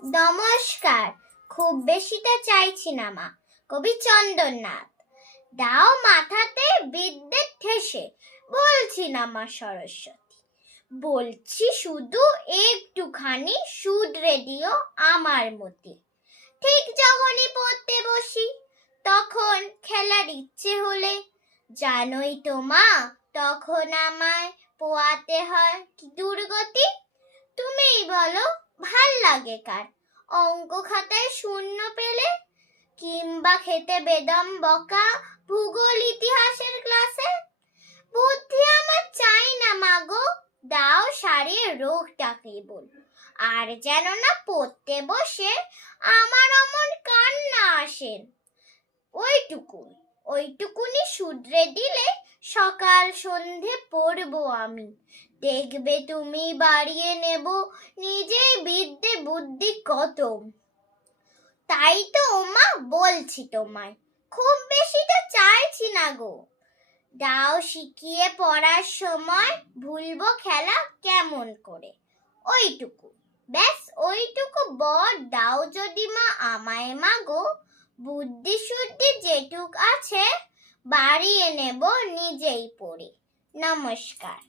নমস্কার। খুব বেশিটা চাইছি না মা। কবি চন্দননাথ। দাও মাথাতে বিদ্যে ঠেসে, বলছি না মা সরস্বতী। বলছি শুধু একটুখানি শুধরে দিও আমার মতি। ঠিক যখনই পড়তে বসি, তখন খেলার ইচ্ছে হলে, জানোই তো মা, তখন আমায় পোয়াতে হয় কি দুর্গতি। তুমিই বলো, ভাল লাগে কার অঙ্ক খাতায় শূন্য পেলে, কিংবা খেতে বেদম বকা ভূগোল ইতিহাসের ক্লাসে? বুদ্ধি আমার চাই না মাগো, দাও সারিয়ে রোগটাকে বল। আর যেন না পড়তে বসে আমার অমন কান্না আসেন। ওইটুকুনি শুধরে দিলে সকাল সন্ধে পড়বো আমি। দেখবে তুমি বাড়িয়ে নেব নিজেই বিদ্যে বুদ্ধি কত। তাই তো ওমা বলছি তোমায়, খুব বেশিটা চাইছি না গো। দাও শিখিয়ে পড়ার সময় ভুলবো খেলা কেমন করে। ওইটুকু, ব্যাস ওইটুকু বর দাও যদি মা আমায় মাগো। বুদ্ধি শুদ্ধি যেটুক আছে বাড়িয়ে নেব নিজেই পড়ে। নমস্কার।